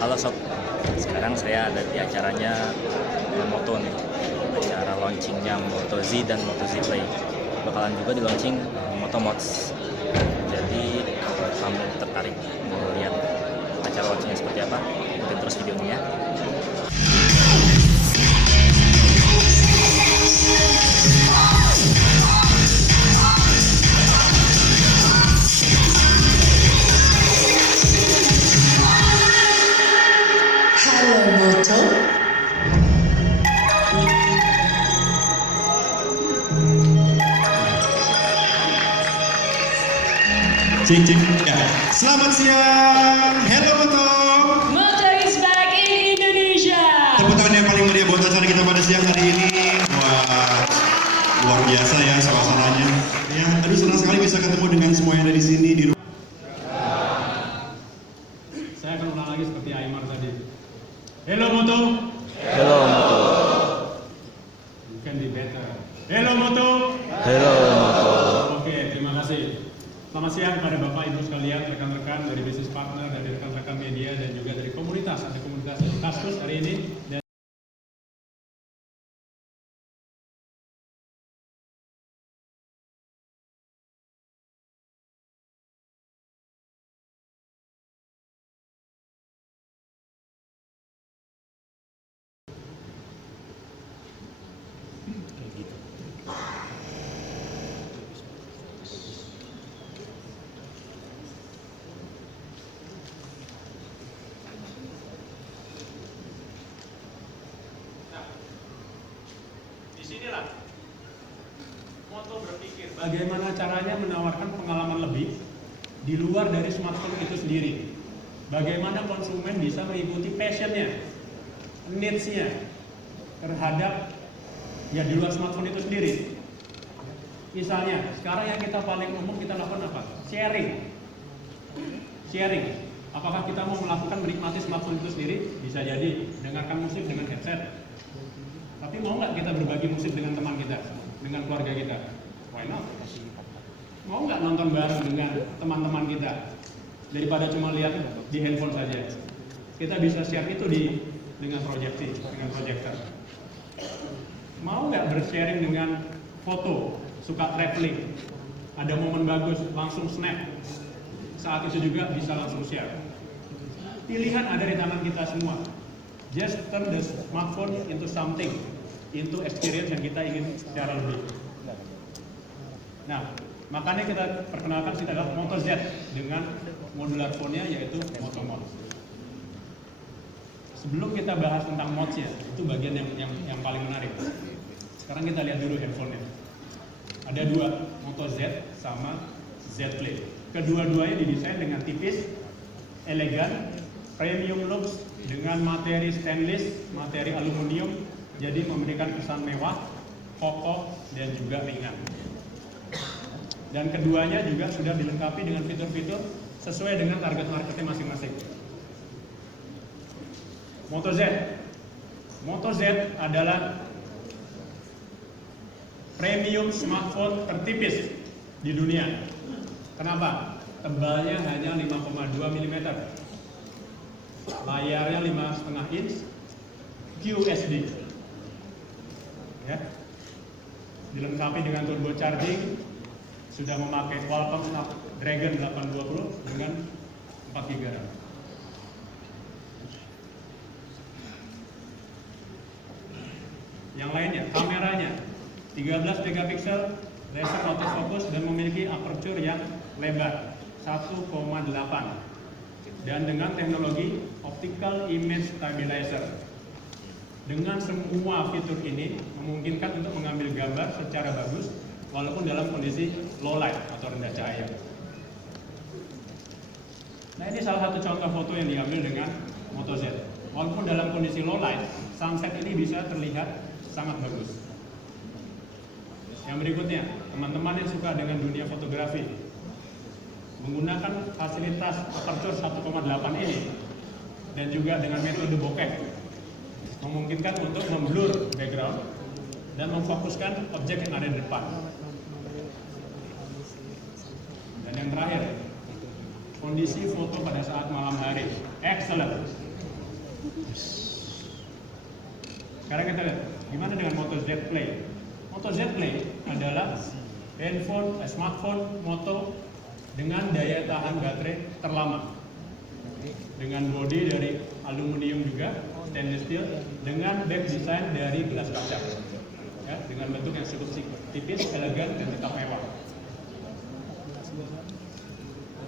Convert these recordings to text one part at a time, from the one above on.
Halo Sob, sekarang saya ada di acaranya Moto nih, acara launchingnya Moto Z dan Moto Z Play. Bakalan juga di launching Moto Mods. Jadi kalau kamu tertarik mau lihat acara launchingnya seperti apa, ikutin terus videonya ya. Cik, cik. Ya. Selamat siang, hello Moto. Moto is back in Indonesia. Tepuk tangan yang paling meriah buat acara kita pada siang hari ini. Wah, luar biasa ya suasananya. Ya, aduh senang sekali bisa ketemu dengan semua yang ada di sini di rumah. Saya akan ulang lagi seperti Aymar tadi. Hello Moto. Hello Moto. You can be better. Hello Moto. Hello Moto. Oke, terima kasih. Selamat siang kepada Bapak Ibu sekalian, rekan-rekan dari bisnis partner, dari rekan-rekan media dan juga dari komunitas. Ada komunitas Kaskus hari ini. Dan disinilah Moto berpikir bagaimana caranya menawarkan pengalaman lebih di luar dari smartphone itu sendiri. Bagaimana konsumen bisa mengikuti passionnya, needs-nya terhadap ya di luar smartphone itu sendiri. Misalnya, sekarang yang kita paling umum kita lakukan apa? Sharing. Apakah kita mau melakukan menikmati smartphone itu sendiri? Bisa jadi dengarkan musik dengan headset. Tapi mau nggak kita berbagi musik dengan teman kita, dengan keluarga kita? Why not? Mau nggak nonton bareng dengan teman-teman kita? Daripada cuma lihat di handphone saja. Kita bisa share itu dengan proyeksi, dengan proyektor. Mau nggak bersharing dengan foto, suka traveling, ada momen bagus, langsung snap. Saat itu juga bisa langsung share. Pilihan ada di tangan kita semua. Just turn the smartphone into something, into experience yang kita ingin secara lebih. Nah, makanya kita perkenalkan kita adalah Moto Z dengan modular phone-nya yaitu Moto Mod. Sebelum kita bahas tentang mods-nya, itu bagian yang paling menarik. Sekarang kita lihat dulu handphone-nya. Ada dua, Moto Z sama Z Play. Kedua-duanya didesain dengan tipis, elegan, premium looks dengan materi stainless, materi aluminium, jadi memberikan kesan mewah, kokoh, dan juga ringan. Dan keduanya juga sudah dilengkapi dengan fitur-fitur sesuai dengan target marketnya masing-masing. Moto Z. Moto Z adalah premium smartphone tertipis di dunia. Kenapa? Tebalnya hanya 5,2 mm. Layarnya 5,5 inch, QHD. Ya. Dilengkapi dengan turbo charging, sudah memakai Qualcomm Snapdragon 820 dengan 4 GB RAM. Yang lainnya, kameranya 13 megapiksel, laser autofocus dan memiliki aperture yang lebar 1,8 dan dengan teknologi optical image stabilizer. Dengan semua fitur ini memungkinkan untuk mengambil gambar secara bagus walaupun dalam kondisi low light atau rendah cahaya. Nah, ini salah satu contoh foto yang diambil dengan Moto Z. Walaupun dalam kondisi low light, sunset ini bisa terlihat sangat bagus. Yang berikutnya, teman-teman yang suka dengan dunia fotografi, menggunakan fasilitas aperture 1,8 ini dan juga dengan metode bokeh memungkinkan untuk memblur background dan memfokuskan objek yang ada di depan. Dan yang terakhir, kondisi foto pada saat malam hari. Excellent. Sekarang kita lihat gimana dengan Moto Z Play. Moto Z Play adalah smartphone Moto dengan daya tahan baterai terlama, dengan bodi dari aluminium juga, stainless steel, dengan back design dari gelas kaca, ya, dengan bentuk yang cukup tipis, elegan, dan tetap mewah.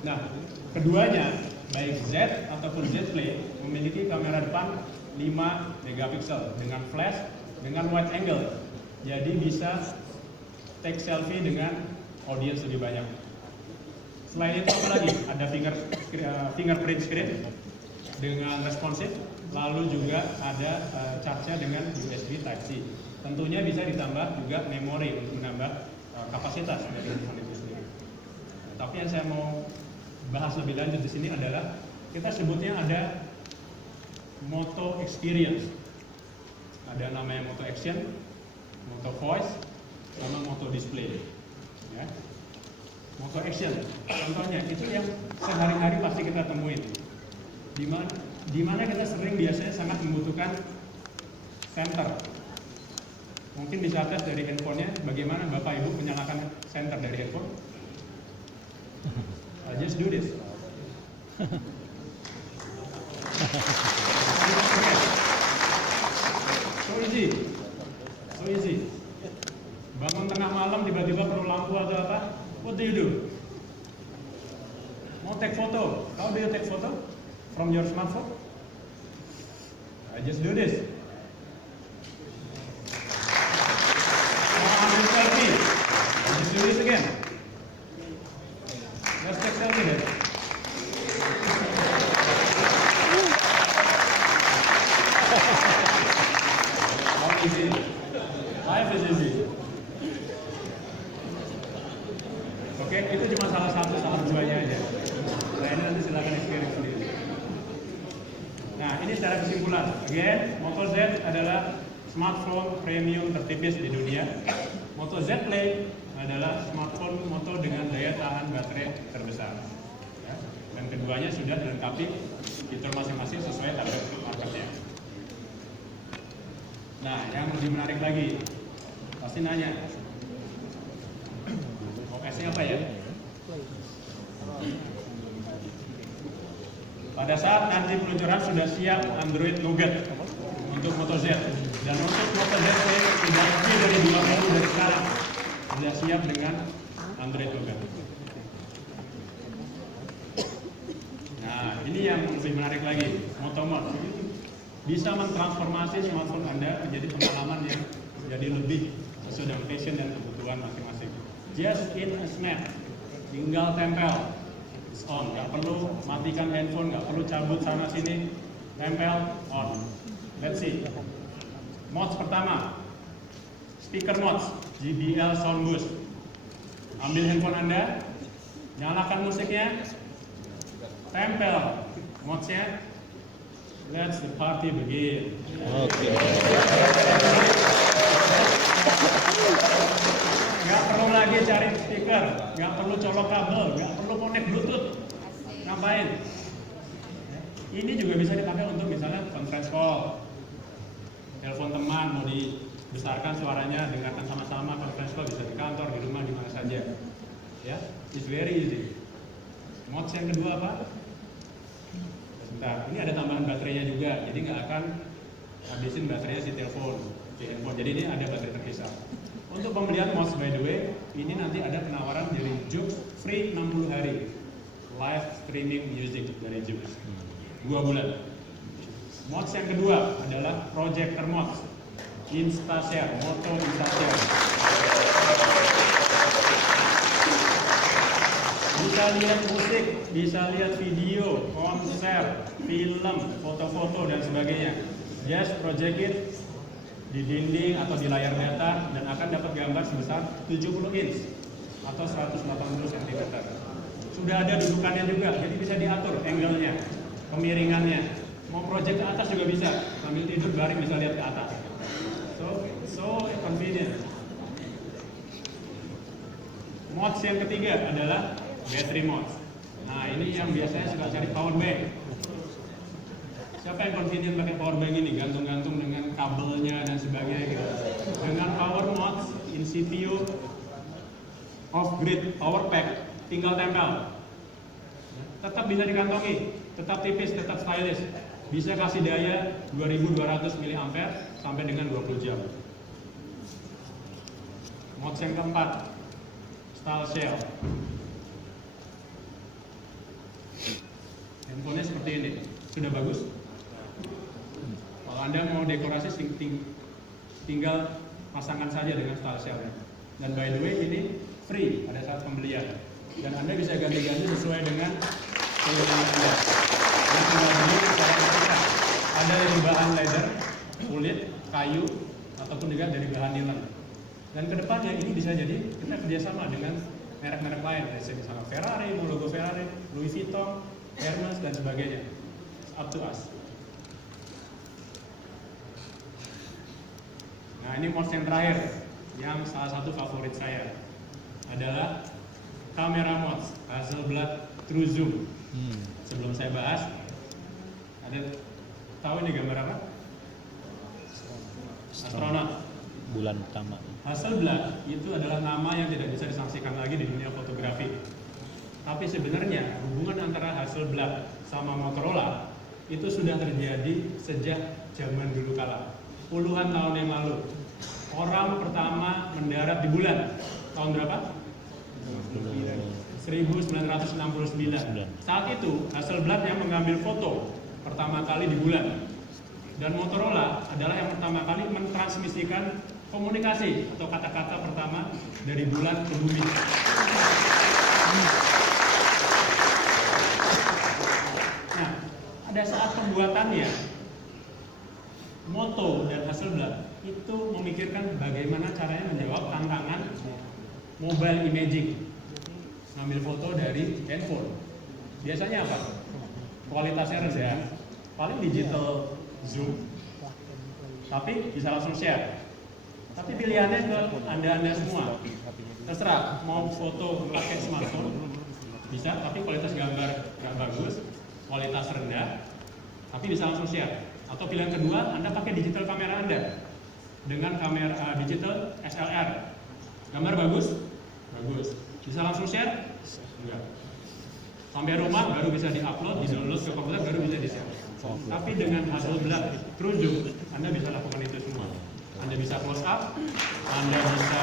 Nah, keduanya baik Z ataupun Z Play memiliki kamera depan 5 megapiksel dengan flash, dengan wide angle, jadi bisa take selfie dengan audiens lebih banyak. Selain itu apa lagi? Ada fingerprint screen dengan responsif, lalu juga ada charge-nya dengan USB Type-C. Tentunya bisa ditambah juga memori untuk menambah kapasitas dari handphone itu sendiri. Tapi yang saya mau bahas lebih lanjut di sini adalah kita sebutnya ada Moto Experience. Ada namanya Moto Action, Moto Voice, sama Moto Display. Ya. Moto Action, contohnya itu yang sehari-hari pasti kita temuin. Di mana kita sering biasanya sangat membutuhkan center. Mungkin bisa tes dari handphonenya, bagaimana Bapak Ibu menyalakan center dari handphone. Just do this. So easy. Bangun tengah malam tiba-tiba perlu lampu atau apa? What do you do? Mau take photo? How do you take photo? From your smartphone? I just do this. Mau ambil selfie? I just do this again. Let's take selfie then. How easy? Life is easy. Oke, itu cuma salah satu, salah duanya aja. Lainnya nanti silakan experience sendiri. Nah, ini secara kesimpulan. Again, Moto Z adalah smartphone premium tertipis di dunia. Moto Z Play adalah smartphone Moto dengan daya tahan baterai terbesar. Ya, dan keduanya sudah dilengkapi fitur masing-masing sesuai target marketnya. Nah, yang lebih menarik lagi, pasti nanya, OS-nya apa ya? Pada saat nanti peluncuran sudah siap Android Nougat untuk Moto Z, dan untuk Moto Z tidak lebih dari 2 minggu dari sekarang sudah siap dengan Android Nougat. Nah, ini yang lebih menarik lagi, Moto Mod bisa mentransformasi smartphone Anda menjadi pengalaman yang jadi lebih sesuai dengan passion dan kebutuhan masing-masing. Just in a snap, tinggal tempel, it's on. Nggak perlu matikan handphone, nggak perlu cabut sana sini, tempel, on. Let's see. Mods pertama, speaker mods, JBL Sound Boost. Ambil handphone Anda, nyalakan musiknya, tempel modsnya. Let's the party begin. Oke. Nggak perlu lagi cari speaker, nggak perlu colok kabel, nggak perlu connect Bluetooth. Ngapain? Ini juga bisa dipakai untuk misalnya conference call, telepon teman, mau dibesarkan suaranya, dengarkan sama-sama conference call, bisa di kantor, di rumah, di mana saja. Ya, it's very easy. Mods yang kedua apa? Sebentar, ini ada tambahan baterainya juga, jadi nggak akan habisin baterainya si telepon, si handphone. Jadi ini ada baterai terpisah. Untuk pembelian mods by the way, ini nanti ada penawaran dari Joox free 60 hari live streaming music dari Joox 2 bulan. Mods yang kedua adalah projector mods, Instashare, Moto Instashare. Bisa lihat musik, bisa lihat video, konser, film, foto-foto dan sebagainya. Just project it di dinding atau di layar datar dan akan dapat gambar sebesar 70 inch atau 180 cm. Sudah ada dudukannya juga, jadi bisa diatur angle-nya, kemiringannya. Mau project ke atas juga bisa, sambil tidur baring bisa lihat ke atas. So convenient. Mods yang ketiga adalah battery mods. Nah, ini yang biasanya suka cari power bank. Siapa yang convenient pakai power bank ini? Gantung-gantung dengan kabelnya dan sebagainya gitu. Dengan power mods in CPU off-grid power pack, tinggal tempel. Tetap bisa dikantongi, tetap tipis, tetap stylish. Bisa kasih daya 2200 mAh sampai dengan 20 jam. Mods yang keempat, style shell. Handphonenya seperti ini, sudah bagus. Kalau Anda mau dekorasi tinggal pasangkan saja dengan style shell-nya. Dan by the way ini free pada saat pembelian. Dan Anda bisa ganti-ganti sesuai dengan keinginan Anda. Anda tinggal beli secara terpisah. Ada dari bahan leather, kulit, kayu, ataupun juga dari bahan nilon. Dan kedepannya ini bisa jadi kita kerjasama dengan merek-merek lain, misalnya Ferrari, logo Ferrari, Louis Vuitton, Hermes dan sebagainya. It's up to us. Nah, ini mods yang terakhir, yang salah satu favorit saya adalah kamera mods Hasselblad True Zoom. Sebelum saya bahas, ada tahu ini gambar apa? Astronot. Bulan pertama. Hasselblad itu adalah nama yang tidak bisa disangsikan lagi di dunia fotografi. Tapi sebenarnya hubungan antara Hasselblad sama Motorola itu sudah terjadi sejak zaman dulu kala, puluhan tahun yang lalu. Orang pertama mendarat di bulan tahun berapa? 1969. Saat itu Hasselblad yang mengambil foto pertama kali di bulan, dan Motorola adalah yang pertama kali mentransmisikan komunikasi atau kata-kata pertama dari bulan ke bumi. Nah, pada saat pembuatannya, Moto dan Hasselblad itu memikirkan bagaimana caranya menjawab tantangan mobile imaging, ngambil foto dari handphone. Biasanya apa? Kualitasnya rendah, paling digital zoom, tapi bisa langsung share. Tapi pilihannya ke anda semua, terserah mau foto pakai smartphone bisa, tapi kualitas gambar nggak bagus, kualitas rendah, tapi bisa langsung share. Atau pilihan kedua, Anda pakai digital kamera Anda dengan kamera digital SLR, gambar bagus, bisa langsung share, enggak. Sampai rumah baru bisa diupload, di-download ke komputer, baru bisa di-share. Tapi dengan Hasselblad True Zoom, Anda bisa lakukan itu semua. Anda bisa close up, Anda bisa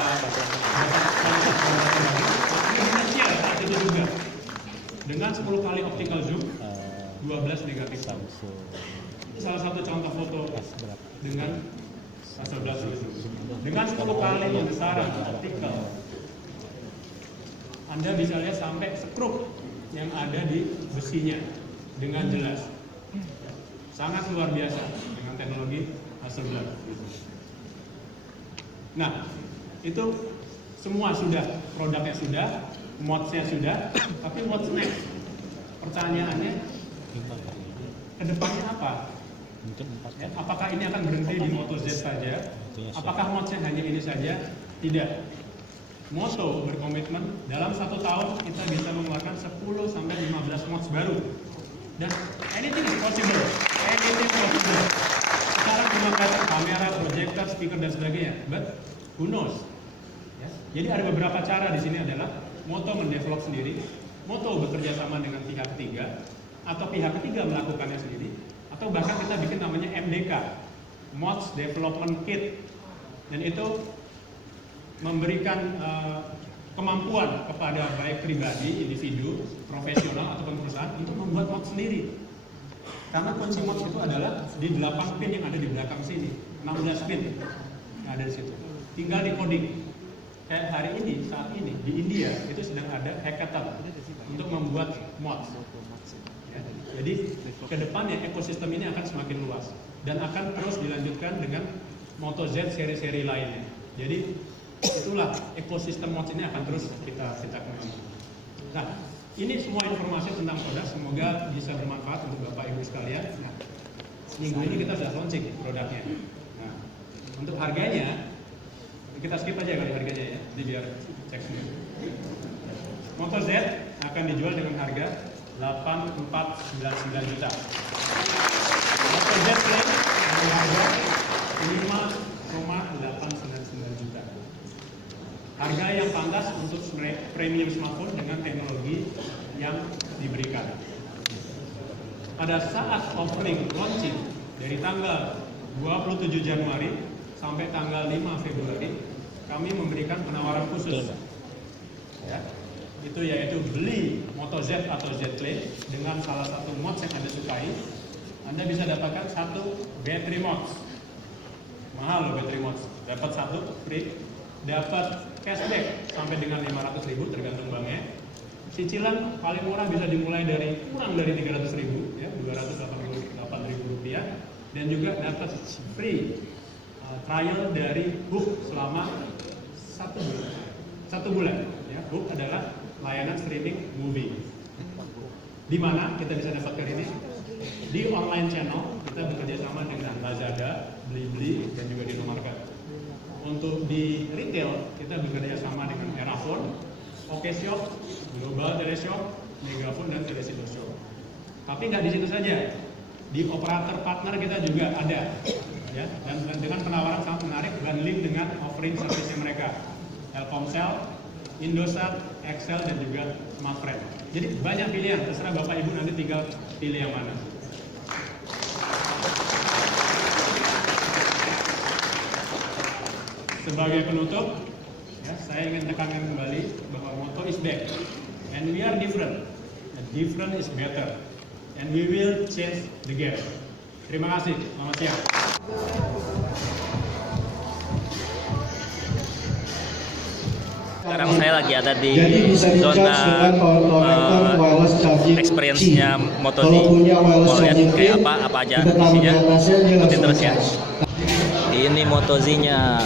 share saat itu juga. Dengan 10 kali optical zoom, 12 megapiksel. Itu salah satu contoh foto dengan Hasselblad True Zoom. Dengan 10 kali pembesaran optical, Anda bisa lihat sampai skrup yang ada di besinya dengan jelas. Sangat luar biasa dengan teknologi Hasselblad. Nah, itu semua sudah, produknya sudah, modsnya sudah, tapi what's next? Pertanyaannya, kedepannya apa? Ya, apakah ini akan berhenti di Moto Z saja? Apakah modsnya hanya ini saja? Tidak. Moto berkomitmen dalam 1 tahun kita bisa mengeluarkan 10-15 mods baru. Dan anything is possible. Sekarang cuma kamera, proyektor, speaker dan sebagainya. But who knows? Ya. Jadi ada beberapa cara di sini adalah Moto mendevelop sendiri, Moto bekerja sama dengan pihak ketiga, atau pihak ketiga melakukannya sendiri, atau bahkan kita bikin namanya MDK, Mods Development Kit, dan itu memberikan kemampuan kepada baik pribadi, individu, profesional ataupun perusahaan untuk membuat mods sendiri. Karena kunci mods itu adalah di 8 pin yang ada di belakang sini, 16 pin yang ada di situ. Tinggal di coding. Kayak hari ini, saat ini di India itu sedang ada hackathon untuk membuat mods. Ya, jadi kedepannya ekosistem ini akan semakin luas dan akan terus dilanjutkan dengan Moto Z seri-seri lainnya. Jadi itulah ekosistem mods ini akan terus kita kembangkan. Nah, ini semua informasi tentang produk, semoga bisa bermanfaat untuk Bapak Ibu sekalian. Nah, minggu ini kita sudah launching produknya. Nah, untuk harganya kita skip aja kali harganya ya, jadi biar cek semua. Moto Z akan dijual dengan harga 8,499 juta. Moto Z Play dengan harga 5,899 juta. Harga yang pantas untuk premium smartphone dengan teknologi yang diberikan. Pada saat offering launching dari tanggal 27 Januari sampai tanggal 5 Februari, kami memberikan penawaran khusus. Ya, itu yaitu beli Moto Z atau Z Play dengan salah satu mods yang Anda sukai, Anda bisa dapatkan satu battery mods. Mahal loh battery mods. Dapat satu free, dapat cashback sampai dengan 500.000 tergantung banknya. Cicilan paling murah bisa dimulai dari kurang dari 300.000 ya, 288.000 rupiah, dan juga dapat free trial dari Hook selama 1 bulan. 1 bulan ya. Hook adalah layanan streaming movie. Di mana kita bisa dapatkan ini? Di online channel kita bekerja sama dengan Lazada, Blibli, dan juga Indomarket. Untuk di retail kita bekerja sama dengan Erafone, Okeshop, Global Teleshop, Megafone, dan Telesindo Shop. Tapi nggak di situ saja, di operator partner kita juga ada, ya, dan dengan penawaran sangat menarik bundling dengan offering service mereka, Telkomsel, Indosat, Excel, dan juga Smartfren. Jadi banyak pilihan, terserah Bapak Ibu nanti tinggal pilih yang mana. Sebagai penutup, ya, saya ingin tekankan kembali bahwa Moto is back, and we are different, and different is better, and we will change the game. Terima kasih, selamat siang. Sekarang saya lagi ada di zona experience-nya Moto Z. Mau lihat kayak apa aja isinya, ikutin terus ya. Ini Moto Z-nya.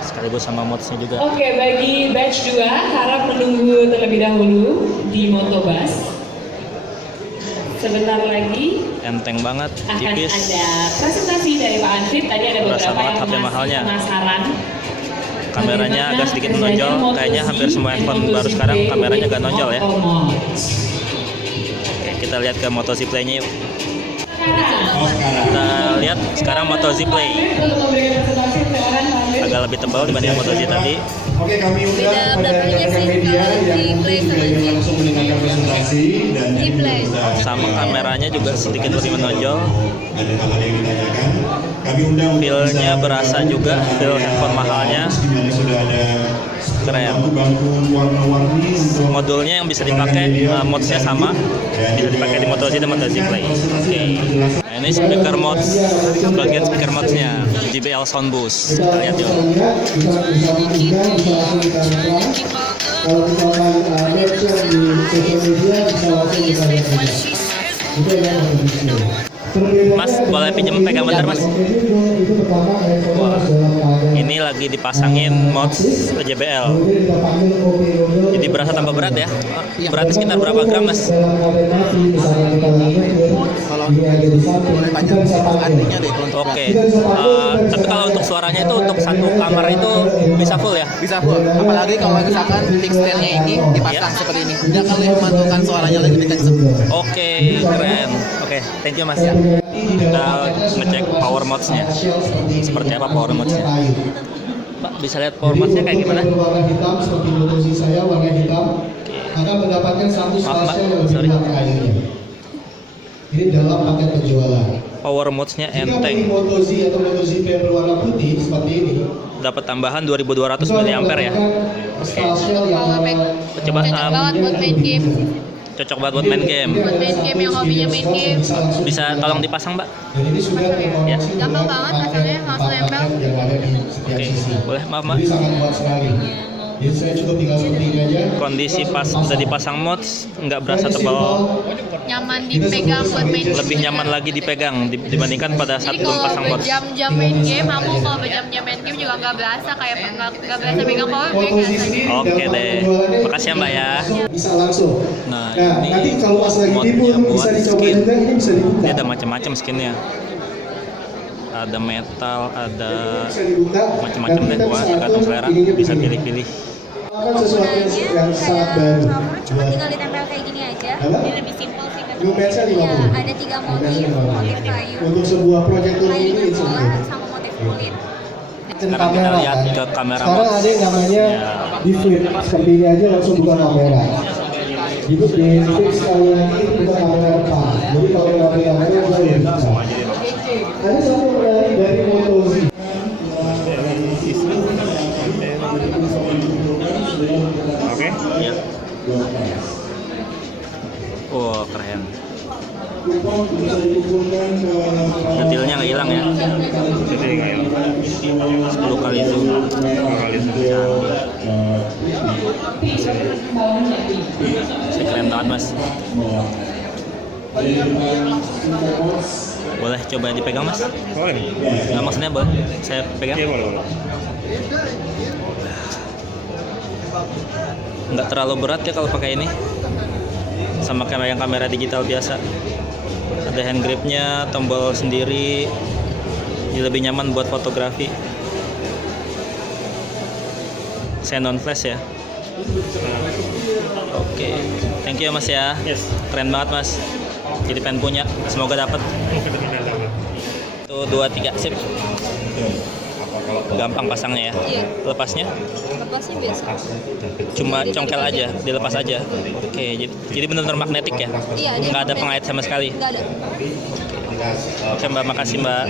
Sekaligus sama modsnya juga. Oke, bagi batch 2 harap menunggu terlebih dahulu di Motobus. Sebentar lagi Enteng banget, akan tipis. ada presentasi dari Pak Anfit. Tadi ada Berasa beberapa banget yang HP masih mahalnya. penasaran. Kameranya Bagaimana agak sedikit kerjanya menonjol. Moto Kayaknya Z hampir semua dan handphone Moto baru Z sekarang Play kameranya with agak nonjol ya. Moto Mods. Oke, kita lihat ke Moto Z Play-nya yuk. Sekarang, Kita lihat sekarang Moto Z Play. untuk memberikan presentasi silakan Pak Anfit. Agak lebih tebal dibanding Moto Z tadi. Oke, kami undang pada rekan media yang mungkin juga ingin langsung mendengarkan presentasi dan Sama kameranya juga sedikit lebih menonjol. ada hal yang ditanyakan. Kami undang untuk Feel-nya bisa berasa juga, feel handphone mahalnya. Di mana sudah ada Keren. bangku warna-warni untuk Modulnya yang bisa dipakai, modsnya sama, bisa dipakai di Moto Z dan Moto Z Play. Oke. Nah, ini speaker mods, bagian speaker modsnya, JBL Sound Boost. Kita lihat yuk. Kalau misalkan capture di sosial media bisa langsung kita lihat saja. Itu yang harus di-share. Mas, boleh pinjam pegang bentar, Mas? Itu pertama Wah, ini lagi dipasangin mods JBL. Jadi berasa tambah berat ya. Beratnya sekitar berapa gram, Mas? Kalau boleh panjang artinya deh kalau Oke. Tapi kalau untuk suaranya itu untuk satu kamar itu bisa full ya? Bisa full, apalagi kalau misalkan mic stand-nya ini dipasang seperti ini, dia akan lebih memantulkan suaranya lagi lebih kenceng. Oke, keren. Oke, thank you Mas ya. Kita ngecek power mods-nya. Seperti apa power mods-nya? Pak, bisa lihat power mods-nya kayak gimana? Warna hitam seperti Moto Z saya warna hitam akan mendapatkan satu Maaf, Mbak. spasial yang lebih Sorry. banyak airnya. Ini dalam paket penjualan. Power mods-nya Jika beli enteng. Moto Z atau Moto Z Play berwarna putih seperti ini, Dapat tambahan 2200 mAh ya. spasial yang Coba Cocok banget buat main game. cocok banget buat main game. Buat main game yang hobinya main game. Bisa tolong dipasang, Mbak? Dan ini sudah Ya. Gampang banget pasangnya, langsung nempel. yang ada di setiap Oke, sisi. boleh maaf Mbak. Jadi sangat kuat sekali. Jadi saya cukup tinggal seperti ini aja. Kondisi pas udah dipasang mods nggak berasa tebal, Nyaman dipegang buat main game. lebih nyaman lagi dipegang dibandingkan pada saat Jadi belum kalau pasang mods. berjam-jam main game, aku kalau berjam-jam main game juga nggak berasa kayak nggak berasa pegang power bank Moto Z rasanya. sendiri Oke dalam deh. penjualannya Makasih ya, Mbak ya. Bisa langsung. Nah, Nah, ini nanti kalau pas lagi modnya timbun buat bisa dicoba skin. juga, ini bisa dibuka. Dia ada macam-macam skinnya. ada metal, ada Bisa dibuka. macam-macam Dan deh. kita Wah, bisa tergantung atur selera, ininya bisa begini. pilih-pilih. Kan sesuatu yang sangat baru. Cuma tinggal ditempel kayak gini aja. Apa? Ini lebih simpel sih kan. Lumensnya 50. Ya, ada 3 motif, motif kayu, Untuk sebuah proyektor kayu ini it's bola, okay. sama motif kulit. Sekarang kita lihat ke kamera Sekarang mods. ada yang namanya Ya. di flip seperti ini aja langsung buka kamera. Itu di flip sekali lagi buka kamera depan. Jadi kalau nggak ada kamera udah ya bisa. Ada satu menarik dari Moto Z. Oke. Ya. Oh, keren. Detailnya nggak hilang ya. 10 kali zoom. Saya keren banget mas. Boleh coba dipegang mas? Boleh. Nggak, maksudnya boleh saya pegang? Iya boleh. Nggak terlalu berat ya kalau pakai ini, sama kayak yang kamera digital biasa. Ada hand gripnya, tombol sendiri, jadi lebih nyaman buat fotografi. Saya non flash ya. Oke, thank you ya mas ya. Yes. Keren banget mas. Jadi pengen punya, semoga dapat. Tuh 2, 3 sip. Gampang pasangnya ya. Iya. Lepasnya Lepasnya biasa. cuma congkel aja, dilepas aja. Oke, jadi benar-benar magnetik ya. Iya, dia Nggak ada magnetik. pengait sama sekali. Nggak ada. Oke mbak, makasih mbak.